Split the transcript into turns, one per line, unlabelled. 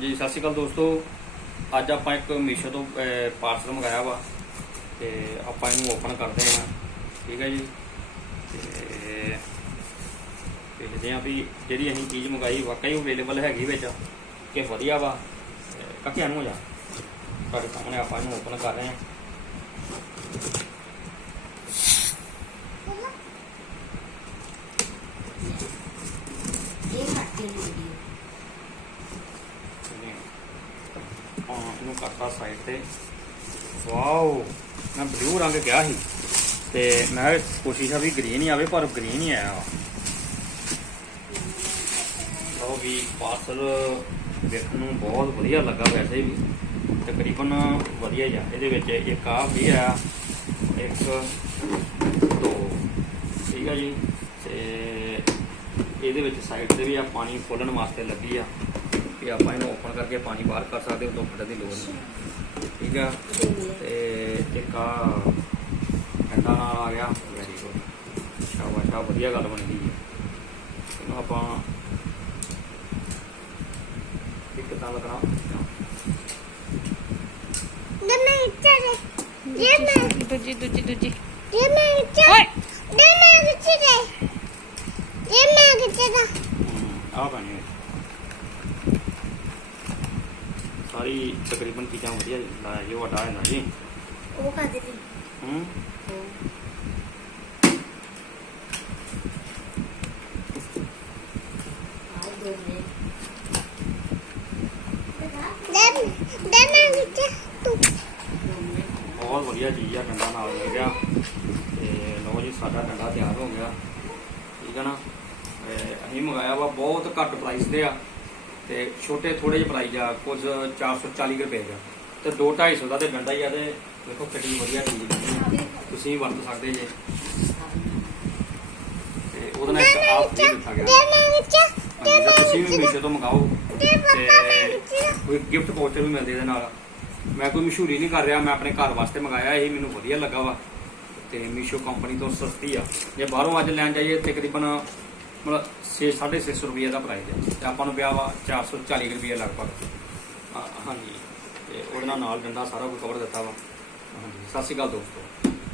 ਜੀ, ਸਤਿ ਸ਼੍ਰੀ ਅਕਾਲ ਦੋਸਤੋ। ਅੱਜ ਆਪਾਂ ਇੱਕ ਮੀਸ਼ੋ ਤੋਂ ਪਾਰਸਲ ਮੰਗਾਇਆ ਵਾ ਤੇ ਆਪਾਂ ਇਹਨੂੰ ਓਪਨ ਕਰਦੇ ਹਾਂ। ਠੀਕ ਹੈ ਜੀ? ਤੇ ਦੇਖਦੇ ਹਾਂ ਵੀ ਜਿਹੜੀ ਅਸੀਂ ਚੀਜ਼ ਮੰਗਾਈ, ਵਾਕਈ ਅਵੇਲੇਬਲ ਹੈਗੀ ਵਿੱਚ ਕਿ ਵਧੀਆ ਵਾ। ਕੱਕਿਆਂ ਨੂੰ ਜਾ। ਤੁਹਾਡੇ ਸਾਹਮਣੇ ਆਪਾਂ ਇਹਨੂੰ ਓਪਨ ਕਰ ਰਹੇ ਹਾਂ
ਇਹ ਕੱਟੀ ਨੂੰ ਵੀਡੀਓ
ਹਾਂ ਕਰਤਾ ਸਾਈਡ ਤੇ। ਵਾਓ ਮੈਂ ਬਲੂ ਰੰਗ ਕਿਹਾ ਸੀ। ਤੇ ਮੈਂ ਕੋਸ਼ਿਸ਼ ਆ ਵੀ ਗ੍ਰੀਨ ਹੀ ਆਵੇ, ਪਰ ਗ੍ਰੀਨ ਹੀ ਆਇਆ ਵਾ। ਵੀ ਪਾਰਸਲ ਵੇਖਣ ਨੂੰ ਬਹੁਤ ਵਧੀਆ ਲੱਗਾ ਵੈਸੇ ਵੀ। ਤਕਰੀਬਨ ਵਧੀਆ ਹੀ ਆ। ਇਹਦੇ ਵਿੱਚ ਇੱਕ ਆ ਵੀ ਆ, ਇੱਕ, ਦੋ। ਠੀਕ ਆ ਜੀ। ਤੇ ਇਹਦੇ ਵਿੱਚ ਸਾਈਡ ਤੇ ਵੀ ਆ, ਪਾਣੀ ਖੋਲਣ ਵਾਸਤੇ ਲੱਗੀ ਆ। ਕਿ ਆਪਾਂ ਇਹਨੂੰ ਓਪਨ ਕਰਕੇ ਪਾਣੀ ਬਾਹਰ ਕਰ ਸਕਦੇ ਹਾਂ ਉਦੋਂ ਕੱਢਣ ਦੀ ਲੋੜ ਨਹੀਂ। ਠੀਕ ਆ? ਤੇ ਇੱਕ ਆ ਠੰਡਾ ਨਾਲ ਆ ਗਿਆ। ਵੈਰੀ ਗੁੱਡ ਸ਼ਾਬਾਸ਼ ਆ ਵਧੀਆ ਗੱਲ ਬਣ ਗਈ। ਹੈ ਇਹਨੂੰ ਆਪਾਂ ਇੱਕ ਤਾਂ ਲੱਗਣਾ
ਮੈਂ ਇੱਥੇ ਦੇ ਇਹ ਮੈਂ
ਦੂਜੀ ਦੂਜੀ ਦੂਜੀ।
ਇਹ ਮੈਂ ਇੱਥੇ
ਓਏ
ਇਹ ਮੈਂ ਕਿੱਥੇ ਦੇ ਇਹ ਮੈਂ ਕਿੱਥੇ ਦਾ
ਆ ਬਣੀ ਹੋਈ। ਸਾਰੀ ਤਕਰੀਬਨ ਚੀਜ਼ਾਂ ਵਧੀਆ ਲਾਇਆ ਜੀ ਵੱਡਾ ਹੈ ਨਾ ਜੀ
ਉਹ ਕਾਦੇ ਦੀ
ਹੂੰ? ਬਹੁਤ ਵਧੀਆ ਚੀਜ਼ ਆ ਡੰਡਾ ਨਾਲ ਮਿਲ ਗਿਆ। ਤੇ ਲਓ ਜੀ ਸਾਡਾ ਡੰਡਾ ਤਿਆਰ ਹੋ ਗਿਆ। ਠੀਕ ਹੈ ਨਾ? ਅਸੀਂ ਮੰਗਾਇਆ ਵਾ ਬਹੁਤ ਘੱਟ ਪ੍ਰਾਈਸ ਤੇ ਆ। ਤੇ ਛੋਟੇ ਥੋੜੇ ਜਿਹੇ ਪ੍ਰਾਈਸ ਆ ਕੁਝ 440 ਰੁਪਏ ਦਾ ਤੇ 2 250 ਦਾ ਤੇ ਡੰਡਾ ਹੀ ਆ ਤੇ ਦੇਖੋ ਕਿੰਨੀ ਵਧੀਆ ਚੀਜ਼ ਬਣੀ ਤੁਸੀਂ ਵੀ ਵਰਤ ਸਕਦੇ ਜੇ। ਤੇ ਉਹਦੇ ਨਾਲ ਇੱਕ ਆਪ ਵੀ ਦਿੱਤਾ ਗਿਆ। ਹਾਂਜੀ, ਤਾਂ ਤੁਸੀਂ ਵੀ ਮੀਸ਼ੋ ਤੋਂ ਮੰਗਾਓ। ਤੇ ਕੋਈ ਗਿਫਟ ਪਾਊਚਰ ਵੀ ਮਿਲਦੇ ਇਹਦੇ ਨਾਲ। ਮੈਂ ਕੋਈ ਮਸ਼ਹੂਰੀ ਨਹੀਂ ਕਰ ਰਿਹਾ ਮੈਂ ਆਪਣੇ ਘਰ ਵਾਸਤੇ ਮੰਗਾਇਆ ਇਹ ਮੈਨੂੰ ਵਧੀਆ ਲੱਗਾ ਵਾ। ਤੇ ਮੀਸ਼ੋ ਕੰਪਨੀ ਤੋਂ ਸਸਤੀ ਆ। ਜੇ ਬਾਹਰੋਂ ਅੱਜ ਲੈਣ ਜਾਈਏ ਤਕਰੀਬਨ ਮਤਲਬ 6 650 ਰੁਪਏ ਦਾ ਪ੍ਰਾਈਸ ਹੈ। ਤੇ ਆਪਾਂ ਨੂੰ ਪਿਆ ਵਾ 440 ਰੁਪਏ ਲਗਭਗ। ਹਾਂ, ਹਾਂਜੀ। ਤੇ ਉਹਦੇ ਨਾਲ ਨਾਲ ਡੰਡਾ ਸਾਰਾ ਕੁਝ ਕਵਰ ਦਿੱਤਾ ਵਾ। ਹਾਂਜੀ। ਸਤਿ ਸ਼੍ਰੀ ਅਕਾਲ ਦੋਸਤੋ।